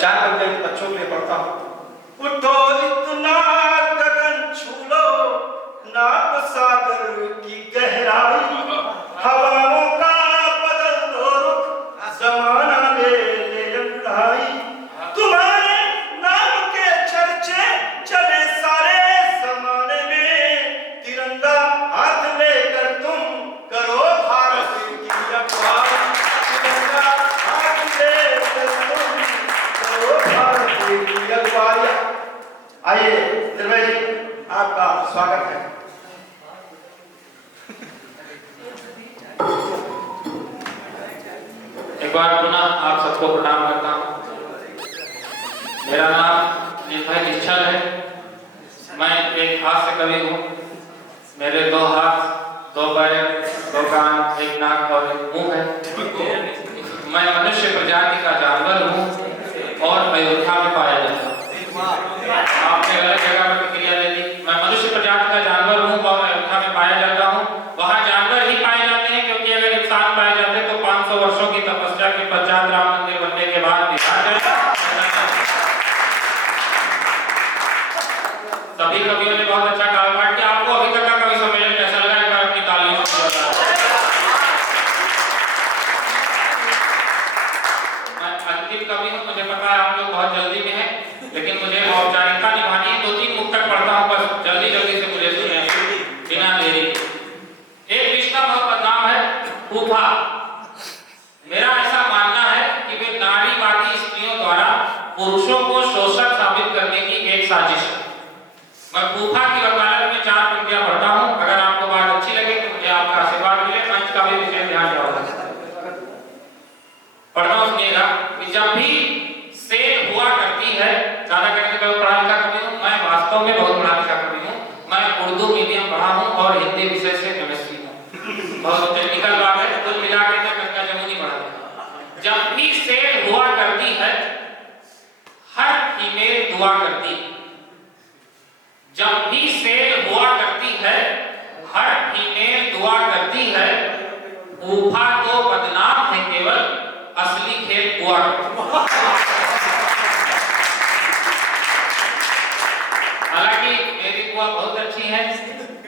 चार पंक्तियां बच्चों के लिए पढ़ता हूँ। उठो इतना गगन छू लो, नाप सागर की गहराई, हवाओं का बदल दो रुख, जमाना ले ले अंगड़ाई। तुम्हारे नाम के चर्चे चले सारे जमाने में, तिरंगा हाथ लेकर तुम करो भारत की रखवाली। तिरंगा हाथ लेकर तुम करो भारत की रखवाली। आइए निर्भय जी, आपका स्वागत है। एक बार पुनः आप सबको प्रणाम करता हूँ। मेरा नाम निर्भय निश्चल है। मैं एक हास्य कवि हूँ। मेरे 2 हाथ, 2 पैर, 2 कान, 1 नाक और 1 मुंह है। मैं मनुष्य प्रजाति का जानवर हूँ और अयोध्या में पाया जाता हूँ। आपने गलत जगह पर प्रतिक्रिया दे दी। मैं मनुष्य प्रजाति का जानवर हूँ और अयोध्या में पाया जाता हूँ। वहाँ जानवर ही पाए जाते हैं, क्योंकि अगर इंसान पाए जाते तो 500 वर्षों की तपस्या के पश्चात राम मंदिर बनने के बाद सभी कवियों ने बहुत अच्छा काम किया। आपको अभी तक का कवि सम्मेलन कैसा लगा? एक बार अपनी तालियों से मैं अंतिम कवि हूँ, मुझे पता है आप लोग बहुत जल्दी में हैं, लेकिन मुझे औपचारिकता निभानी है। 2-3 मुक्तक पढ़ता हूँ, बस जल्दी जल्दी से मुझे सुनिए बिना देरी। एक रिश्ता बहुत बदनाम है, फूफा। मेरा ऐसा मानना है कि वे नारीवादी स्त्रियों द्वारा पुरुषों को शोषक साबित करने की एक साजिश है। मैं फूफा की वकालत में 4 पंक्तियां पढ़ता हूँ। अगर आपको बात अच्छी लगे तो मुझे आपका आशीर्वाद मिले। मंच का भी विशेष ध्यान रखना पढ़ता हूँ, सुनिएगा। जब भी सेल हुआ करती है, ज्यादा कहने का पढ़ा लिखा कवि हूँ मैं, वास्तव में बहुत पढ़ा लिखा कवि हूँ मैं। उर्दू मीडियम पढ़ा हूँ और हिंदी विषय से केमिस्ट्री हूँ। बहुत टेक्निकल बात है, कुल मिला के तो गंगा जमुनी पढ़ा। जब भी सेल हुआ करती है, हर फीमेल दुआ करती है। जब भी सेल हुआ करती है, हर फीमेल दुआ करती है। फूफा तो बदनाम है, केवल असली खेल हुआ करती है। हालांकि मेरी बुआ बहुत अच्छी है।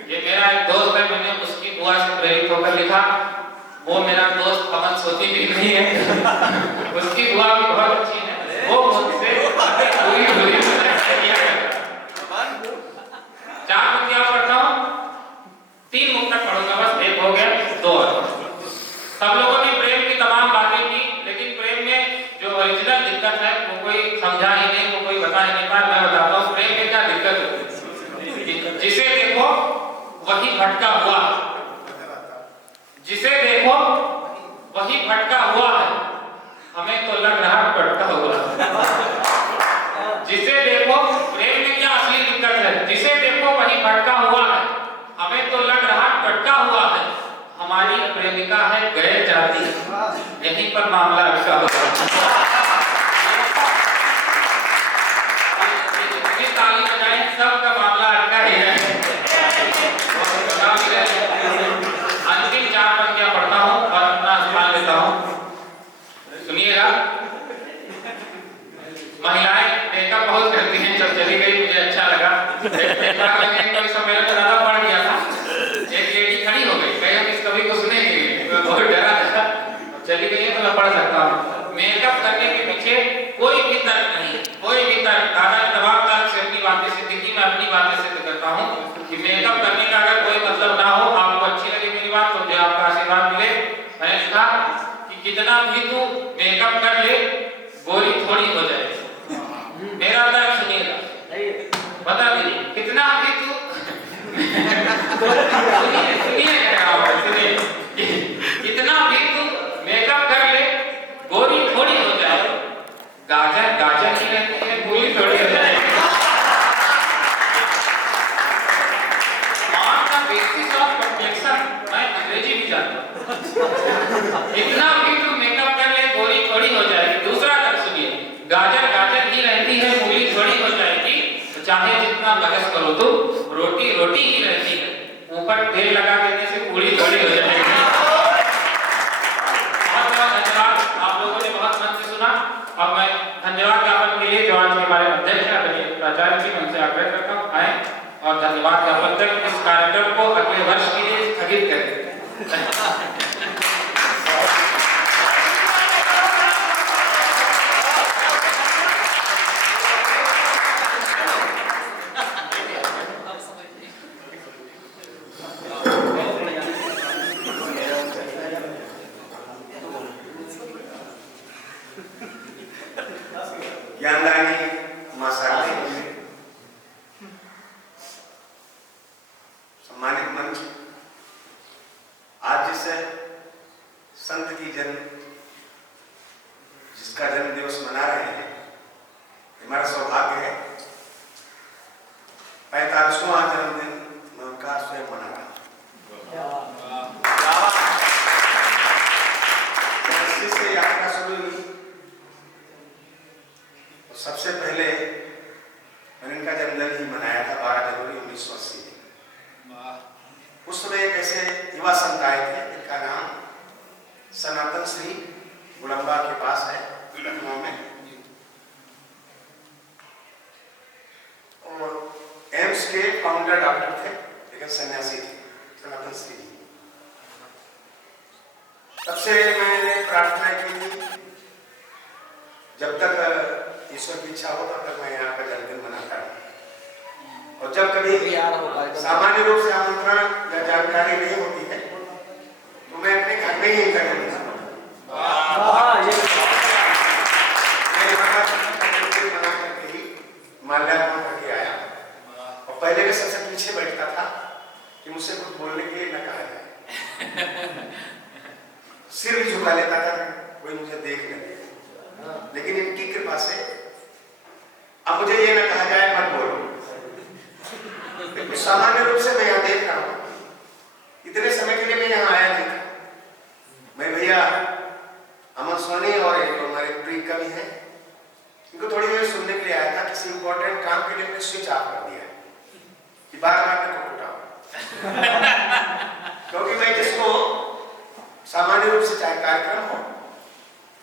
ये मेरा एक दोस्त है, मैंने उसकी बुआ से प्रेरित होकर लिखा। वो मेरा दोस्त पवन सोती भी नहीं है। उसकी बुआ भी बहुत अच्छी है, वो मुझसे पूरी पूरी किया करता। 4 पंक्तियां पढ़ता हूँ, 3 मुक्तक पढ़ूंगा, बस 1 हो गया, 2 और। सब लोगों ने प्रेम की तमाम बातें की, लेकिन प्रेम में जो ओरिजिनल दिक्कत है वो कोई समझा ही नहीं, वो कोई बता ही नहीं पाया। मैं बताता हूँ प्रेम में क्या दिक्कत होती है। जिसे देखो वही भटका हुआ है, जिसे देखो वही भटका हुआ है, हमें तो लग रहा भटका हुआ। जिसे देखो, प्रेम में क्या असली दिक्कत है? जिसे देखो वही भटका हुआ है, हमें तो लग रहा भटका हुआ है। हमारी प्रेमिका है गैर जाति, यहीं पर मामला अटका हुआ है। ताली बजाएं, सबका मामला अटका ही है। अंतिम 4 पंक्तियां पढ़ता हूँ और अपना स्थान लेता हूँ, सुनिएगा। महिलाएं मेकअप बहुत करती हैं, जब चली गई मुझे अच्छा लगा। कोई सम्मेलन ज्यादा पढ़ गया था, एक लेडी खड़ी हो गई, कहीं हम इस कवि को सुनेंगे, मैं बहुत डरा था। चली गई है तो मैं पढ़ सकता हूँ। मेकअप करने के पीछे कोई भी तर्क नहीं, कोई भी तर्क। दादा ने दबाव तर्क से अपनी बातें सिद्ध की, मैं अपनी बातें सिद्ध करता हूँ कि मेकअप करने का अगर कोई मतलब ना हो, आपको अच्छी लगी मेरी बात तो मुझे आपका आशीर्वाद मिले। मैंने कहा कि कितना भी तू मेकअप कर ले, गोरी थोड़ी हो जाए। मेरा तर्क सुनिएगा, बता दीजिए कितना भी तू सुनिए कितना भी तू मेकअप कर ले, गोरी थोड़ी हो जाए। गाजर गाजर ही रहती है, गोरी थोड़ी हो जाए। On the basis of complexion, मैं अंग्रेजी भी जानता हूँ। इतना भी तू मेकअप कर ले, गोरी थोड़ी हो जाएगी। दूसरा तर्क सुनिए, गाजर गाजर ही रहती है, मूली थोड़ी हो जाएगी। चाहे जितना बहस करो तो रोटी रोटी ही रहती है, ऊपर तेल लगा देने से पूरी थोड़ी हो जाएगी। बहुत बहुत धन्यवाद, आप लोगों ने बहुत मन से सुना। अब मैं धन्यवाद ज्ञापन ज्ञानदानी मासारथी, सम्मानित मंच, आज जिस संत की जिसका जन्म दिवस मना रहे हैं, हमारा सौभाग्य है 45वां जन्मदिन मैं उनका स्वयं मना रहा हूं। से यात्रा शुरू हुई तो सबसे पहले मैंने इनका जन्मदिन ही मनाया था 12 जनवरी 1980 में। उस समय एक ऐसे युवा संत आए थे जिनका नाम सनातन श्री गुड़म्बा के पास है लखनऊ में, और एम्स के फाउंडर डॉक्टर थे लेकिन सन्यासी थे सनातन श्री जी। सबसे मैंने प्रार्थना की थी जब तक ईश्वर की इच्छा हो तब तक मैं यहाँ का जन्मदिन मनाता हूँ, और जब कभी सामान्य रूप से आमंत्रण या जानकारी नहीं होती है तो मैं अपने घर में ही जन्मदिन मना करके ही माल्यार्पण करके आया, और पहले मैं सबसे पीछे बैठता था कि मुझसे कुछ बोलने के लिए न कहा जाए, सिर भी झुका लेता था कोई मुझे देख ले, लेकिन इनकी कृपा से अब मुझे ये ना कहा जाए मत बोलो। तो सामान्य रूप से मैं यहाँ देख रहा हूँ, इतने समय के लिए मैं यहाँ आया नहीं था। मैं भैया अमन सोनी और एक हमारे प्रिय कवि हैं, इनको थोड़ी देर सुनने के लिए आया था। किसी इंपॉर्टेंट काम के लिए मैंने स्विच ऑफ कर दिया कि बार-बार मैं को उठाऊं क्योंकि मैं जिसको सामान्य रूप से चाहे कार्यक्रम हो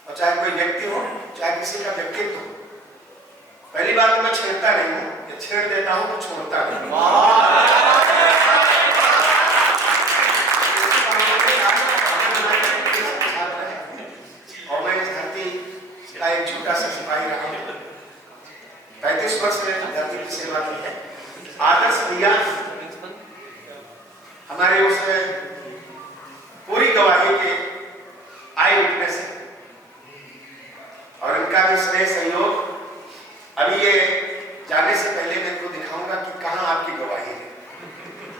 और चाहे कोई व्यक्ति हो, चाहे किसी का व्यक्तित्व हो, पहली बात तो मैं छेड़ता नहीं हूँ, या छेड़ देता हूँ तो छोड़ता नहीं। और मैं इस धरती का एक छोटा सा सिपाही रहा हूँ, 35 वर्ष में धरती की सेवा की है। आदर्श भैया हमारे उस पूरी गवाही के आई विटनेस है, और इनका भी स्नेह सहयोग अभी ये जाने से पहले मैं इनको दिखाऊंगा कि कहां आपकी गवाही है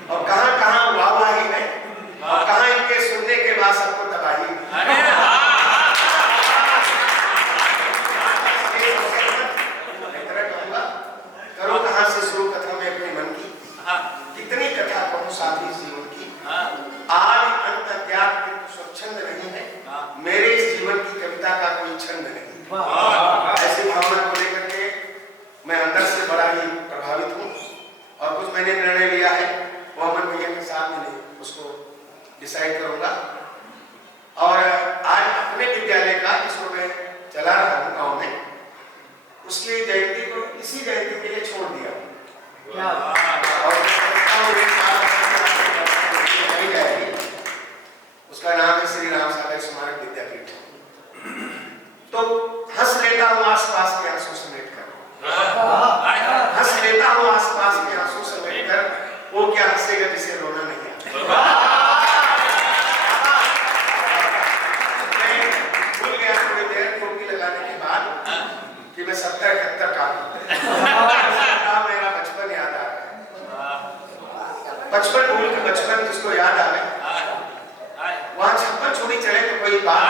और कहां वाहवाही है और कहां इनके सुनने के बाद सबको तबाही है। करो कहां से शुरू कथा में अपने मन की, कितनी कथा कहूं साथी जीवन की, आज अंत अज्ञात स्वच्छंद नहीं है, मेरे इस जीवन की कविता का कोई छंद नहीं। ऐसी भावना को लेकर के मैं अंदर से बड़ा ही प्रभावित हूँ, और कुछ मैंने निर्णय लिया है वो अमन भैया के साथ मैंने उसको डिसाइड करूंगा। और आज अपने विद्यालय का जिसको मैं चला रहा हूँ गाँव में, उसकी जयंती को इसी जयंती के लिए छोड़ दिया और उसका नाम है श्री राम सागर स्मारक विद्यापीठ। तो हंस लेता हूँ आसपास के आंसू समेट कर, हंस लेता हूँ आसपास के आंसू समेट कर, वो क्या हंसेगा जिसे रोना नहीं आता। मैं भूल गया थोड़ी देर टोपी लगाने के बाद कि मैं 70-71 का हूँ। मेरा बचपन याद आ रहा है, बचपन भूल के बचपन जिसको याद आ गए, वहां 56 छोड़ी चले तो कोई बात